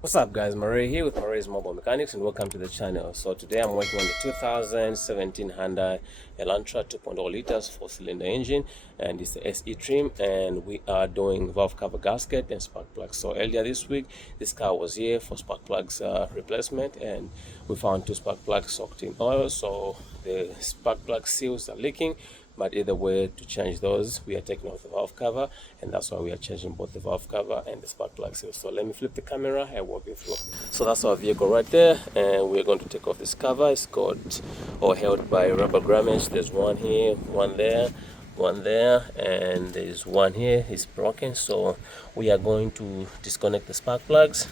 What's up guys, Murray here with Murray's Mobile Mechanics and welcome to the channel. So today I'm working on the 2017 Hyundai Elantra 2.0 liters 4-cylinder engine, and it's the SE trim, and we are doing valve cover gasket and spark plugs. So earlier this week this car was here for spark plugs replacement, and we found 2 spark plugs soaked in oil, so the spark plug seals are leaking. But either way, to change those, we are taking off the valve cover, and that's why we are changing both the valve cover and the spark plug seal. So let me flip the camera and walk you through. So that's our vehicle right there, and we're going to take off this cover. It's got or held by rubber grommets. There's one here, one there, and there's one here. It's broken, so we are going to disconnect the spark plugs.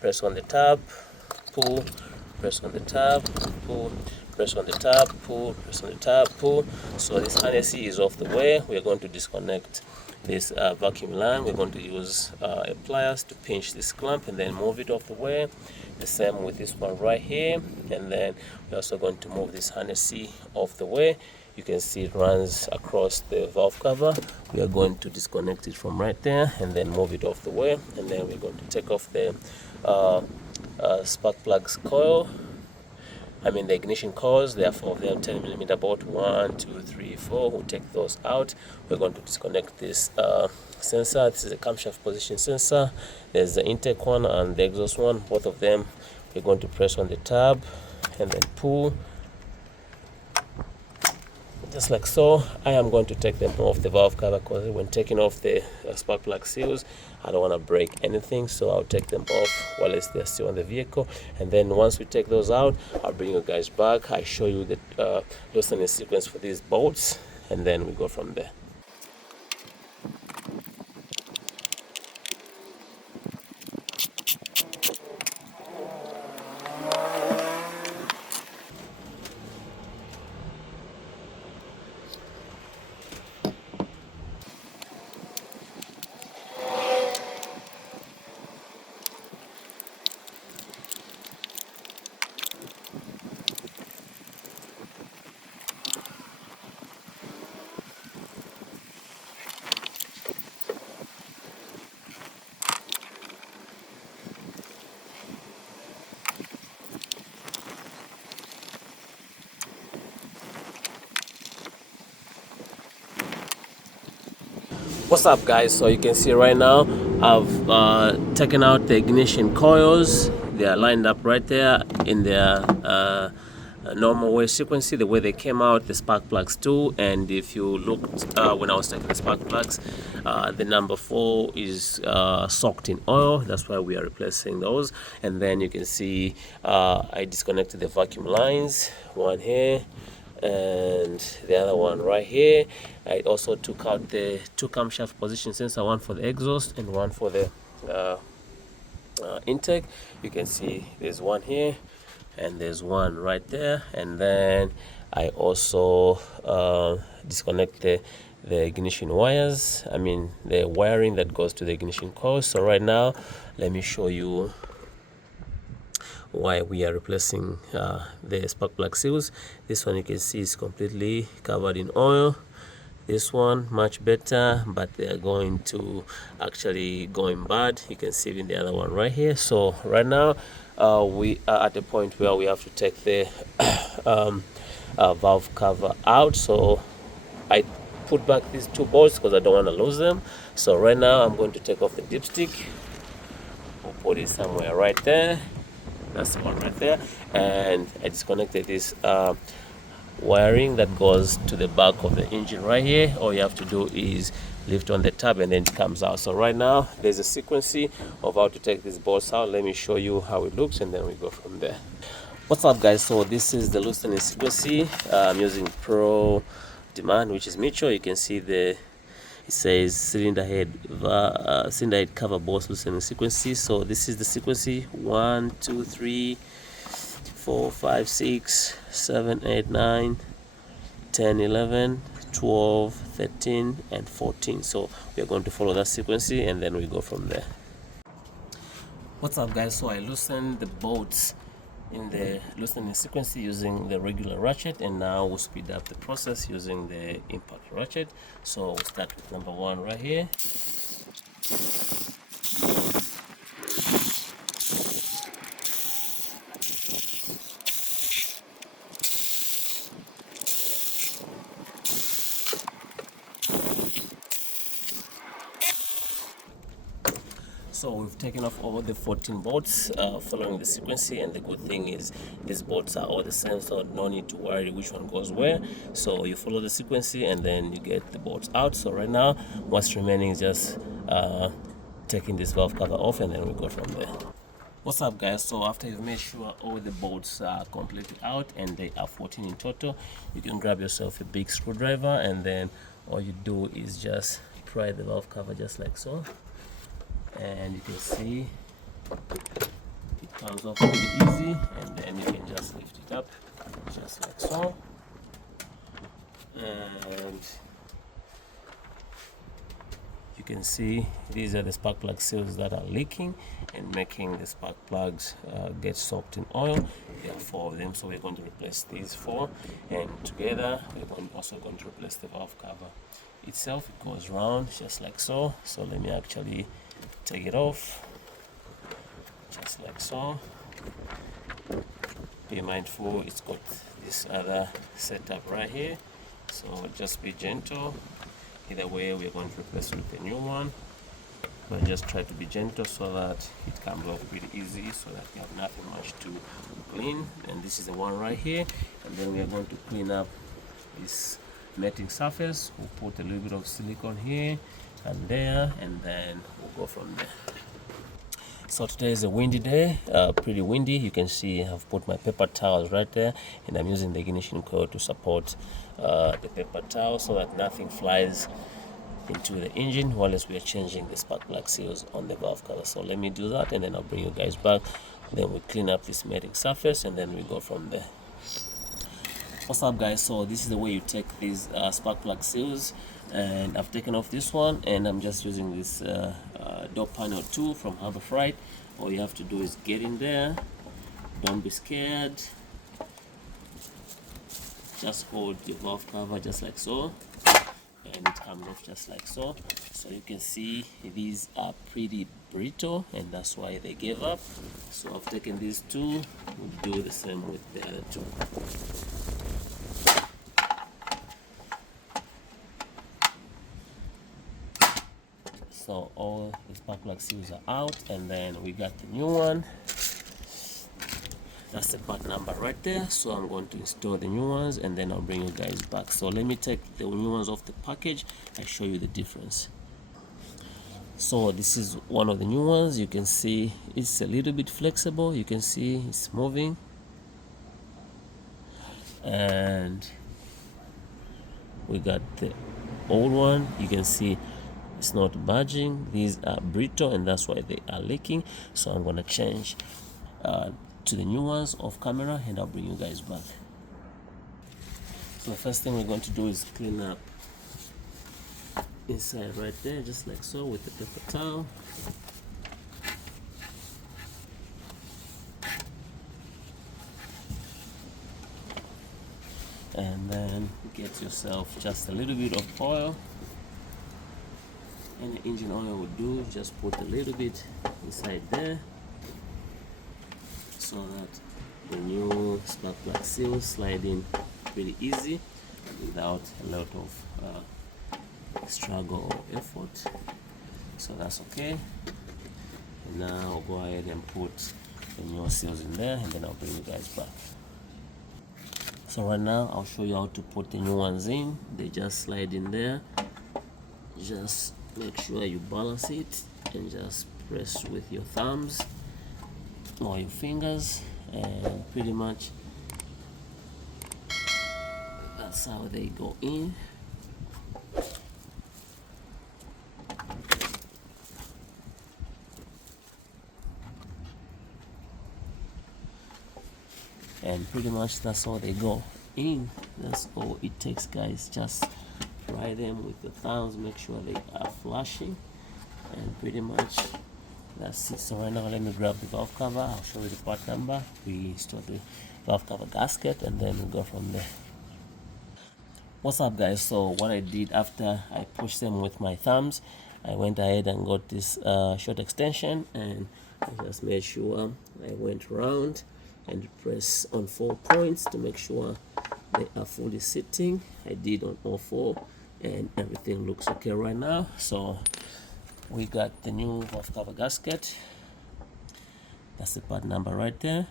Press on the tab, pull, press on the tab, pull, press on the tab, pull, press on the tab, pull. So this harness is off the way. We are going to disconnect this vacuum line. We're going to use a pliers to pinch this clamp and then move it off the way. The same with this one right here, and then we're also going to move this harness off the way. You can see it runs across the valve cover. We are going to disconnect it from right there and then move it off the way, and then we're going to take off the spark plugs coil. The ignition coils. There are 4 of them, 10mm bolt, 1, 2, 3, 4. We'll take those out. We're going to disconnect this sensor. This is a camshaft position sensor. There's the intake one and the exhaust one. Both of them, we're going to press on the tab and then pull, just like so. I am going to take them off the valve cover because when taking off the spark plug seals, I don't want to break anything, so I'll take them off while they're still on the vehicle. And then once we take those out, I'll bring you guys back. I show you the loosening sequence for these bolts, and then we go from there. What's up guys, so you can see right now I've taken out the ignition coils. They are lined up right there in their normal way sequence, the way they came out, the spark plugs too. And if you looked when I was taking the spark plugs, the number 4 is soaked in oil. That's why we are replacing those. And then you can see I disconnected the vacuum lines, one here and the other one right here. I also took out the 2 camshaft position sensor, one for the exhaust and one for the intake. You can see there's one here and there's one right there. And then I also disconnect the ignition wires, the wiring that goes to the ignition coil. So right now let me show you why we are replacing the spark plug seals. This one you can see is completely covered in oil. This one much better, but they are going to actually going bad. You can see even the other one right here. So right now we are at the point where we have to take the valve cover out. So I put back these 2 bolts because I don't want to lose them. So right now I'm going to take off the dipstick. We'll put it somewhere right there. That's the one right there. And I disconnected this wiring that goes to the back of the engine right here. All you have to do is lift on the tab and then it comes out. So right now there's a sequence of how to take these bolts out. Let me show you how it looks and then we go from there. What's up guys, so this is the loosening sequence. I'm using Pro Demand, which is mutual. You can see it says cylinder head cover bolts loosening sequence. So this is the sequence: 1, 2, 3, 4, 5, 6, 7, 8, 9, 10, 11, 12, 13 and 14. So we are going to follow that sequence and then we go from there. What's up guys, so I loosened the bolts in the loosening sequence using the regular ratchet, and now we'll speed up the process using the impact ratchet. So we'll start with number 1 right here. we've taken off all the 14 bolts following the sequence, and the good thing is these bolts are all the same, so no need to worry which one goes where. So you follow the sequence and then you get the bolts out. So right now what's remaining is just taking this valve cover off, and then we go from there. What's up guys, so after you've made sure all the bolts are completely out, and they are 14 in total, you can grab yourself a big screwdriver, and then all you do is just pry the valve cover just like so, and you can see it comes off really easy, and then you can just lift it up just like so, and you can see these are the spark plug seals that are leaking and making the spark plugs get soaked in oil. There are 4 of them, so we're going to replace these 4, and together we're also going to replace the valve cover itself. It goes round just like so. So let me actually take it off just like so. Be mindful, it's got this other setup right here, so just be gentle. Either way, we're going to replace it with a new one, but just try to be gentle so that it comes off pretty easy, so that you have nothing much to clean. And this is the one right here, and then we are going to clean up this netting surface. We'll put a little bit of silicone here and there, and then we'll go from there. So today is a windy day, pretty windy. You can see I've put my paper towels right there, and I'm using the ignition coil to support the paper towel so that nothing flies into the engine whilst we are changing the spark plug seals on the valve cover. So let me do that, and then I'll bring you guys back. Then we clean up this matting surface, and then we go from there. What's up guys, so this is the way you take these spark plug seals, and I've taken off this one, and I'm just using this door panel 2 from Harbor Freight. All you have to do is get in there, don't be scared, just hold your valve cover just like so, and it comes off just like so. So you can see these are pretty brittle, and that's why they gave up. So I've taken these 2, we'll do the same with the other 2. So all the spark plug seals are out, and then we got the new one. That's the part number right there. So I'm going to install the new ones, and then I'll bring you guys back. So let me take the new ones off the package and show you the difference. So this is one of the new ones. You can see it's a little bit flexible. You can see it's moving, and we got the old one. You can see it's not budging. These are brittle, and that's why they are leaking. So I'm gonna change to the new ones off camera, and I'll bring you guys back. So the first thing we're going to do is clean up inside right there, just like so, with the paper towel. And then get yourself just a little bit of oil. Any engine oil would do, just put a little bit inside there so that the new spark plug seals slide in pretty easy without a lot of struggle or effort. So that's okay. And now I'll go ahead and put the new seals in there, and then I'll bring you guys back. So right now I'll show you how to put the new ones in. They just slide in there. Just make sure you balance it and just press with your thumbs or your fingers, and pretty much that's how they go in. And pretty much that's how they go in. That's all it takes guys. Just pry them with your thumbs, make sure they are flashing, and pretty much that's it. So right now let me grab the valve cover. I'll show you the part number. We install the valve cover gasket, and then we go from there. What's up guys, so what I did after I pushed them with my thumbs, I went ahead and got this short extension, and I just made sure I went around and press on 4 points to make sure they are fully sitting. I did on all 4, and everything looks okay right now. So we got the new valve cover gasket. That's the part number right there,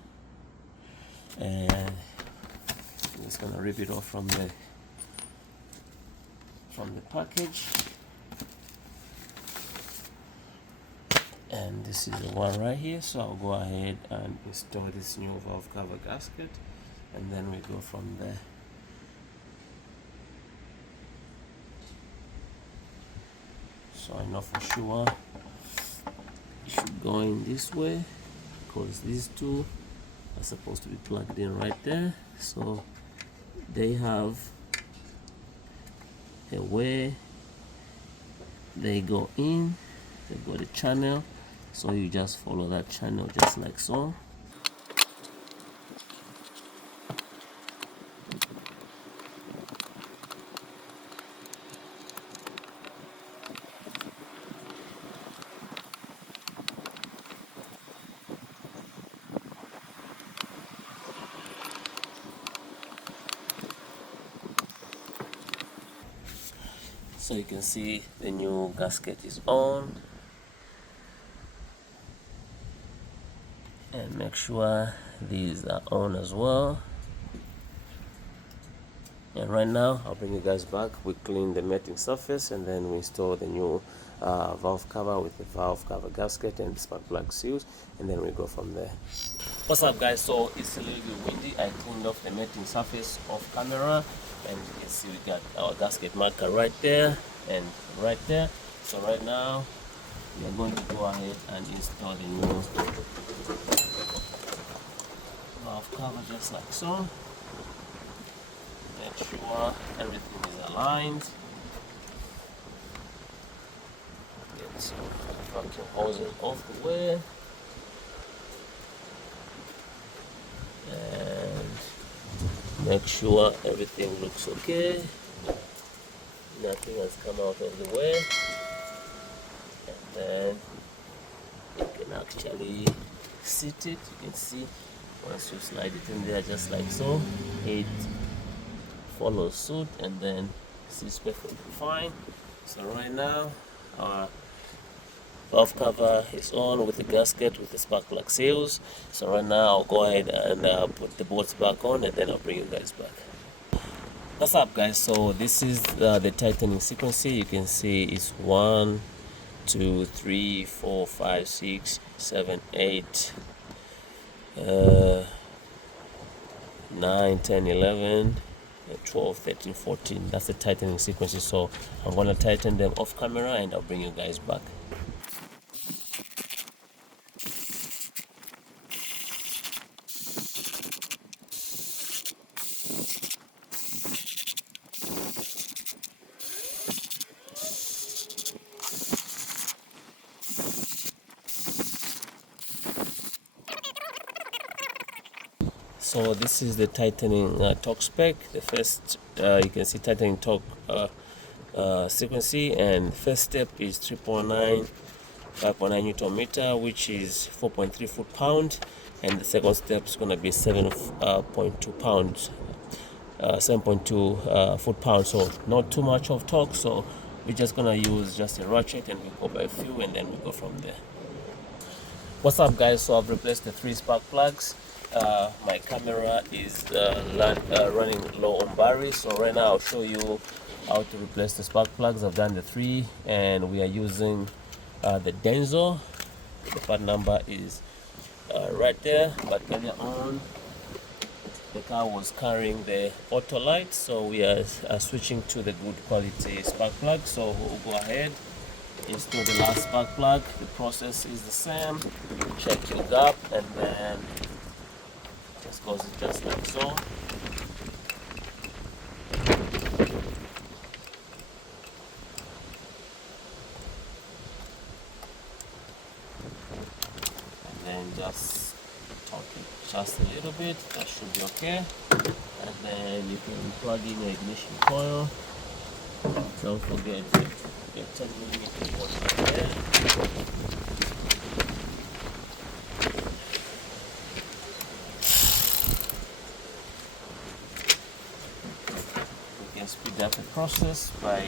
and I'm just gonna rip it off from the package. And this is the one right here, so I'll go ahead and install this new valve cover gasket, and then we go from there. So I know for sure it should go in this way, because these two are supposed to be plugged in right there. So they have a way they go in, they've got a channel, so you just follow that channel just like so. So you can see the new gasket is on, and make sure these are on as well. And right now I'll bring you guys back. We clean the mating surface, and then we install the new valve cover with the valve cover gasket and spark plug seals, and then we go from there. What's up, guys? So it's a little bit windy. I cleaned off the mating surface off camera, and you can see we got our gasket marker right there and right there. So right now we are going to go ahead and install the new valve cover just like so. Make sure everything is aligned. Get some vacuum hoses off the way, and make sure everything looks okay. Nothing has come out of the way, and then you can actually sit it. You can see once you slide it in there just like so, it follows suit and then sits perfectly fine. So right now our valve cover is on with the gasket with the spark plug seals. So right now I'll go ahead and put the bolts back on, and then I'll bring you guys back. What's up, guys? So this is the tightening sequence. You can see it's 1, 2, 3, 4, 5, 6, 7, 8, 9, 10, 11, 12, 13, 14. That's the tightening sequences. So I'm going to tighten them off camera, and I'll bring you guys back. So this is the tightening torque spec. The first, you can see tightening torque sequence, and first step is 3.9, 5.9 Newton meter, which is 4.3 foot-pound, and the second step is going to be 7.2 pounds, 7.2 foot-pound. So not too much of torque. So we're just going to use just a ratchet, and we go by a few, and then we go from there. What's up, guys? So I've replaced the 3 spark plugs. My camera is running low on battery, so right now I'll show you how to replace the spark plugs. I've done the 3, and we are using the Denso. The part number is right there, but earlier on the car was carrying the auto light, so we are switching to the good quality spark plug. So we'll go ahead, install the last spark plug. The process is the same. Check your gap, and then just goes just like so. And then just torque it just a little bit. That should be okay. And then you can plug in the ignition coil. Don't forget your 10mm port right there. Speed up the process by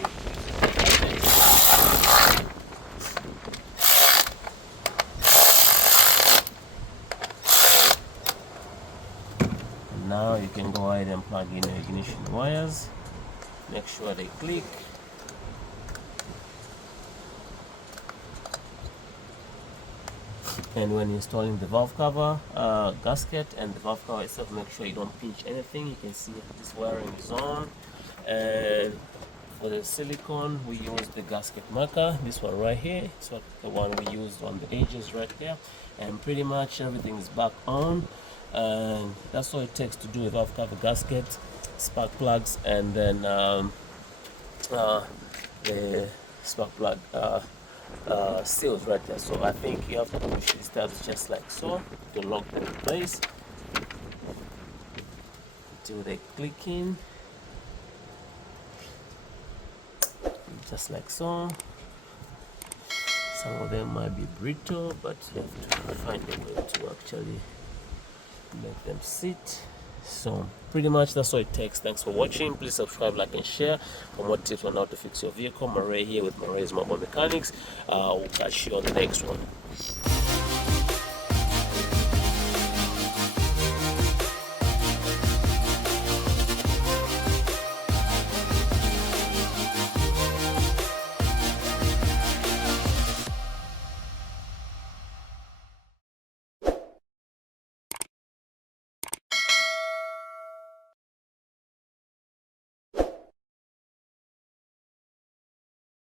now you can go ahead and plug in your ignition wires. Make sure they click. And when installing the valve cover gasket and the valve cover itself, make sure you don't pinch anything. You can see this wiring is on. And for the silicone, we use the gasket marker, this one right here. It's what the one we used on the edges right there. And pretty much everything is back on, and that's all it takes to do a valve cover gasket, spark plugs, and then the spark plug seals right there. So I think you have to push these tabs just like so to lock them in place until they click in, just like so. Some of them might be brittle, but you have to find a way to actually make them sit. So pretty much that's all it takes. Thanks for watching. Please subscribe, like, and share for more tips on how to fix your vehicle. Marais here with Marai's Mobile Mechanics. We'll catch you on the next one.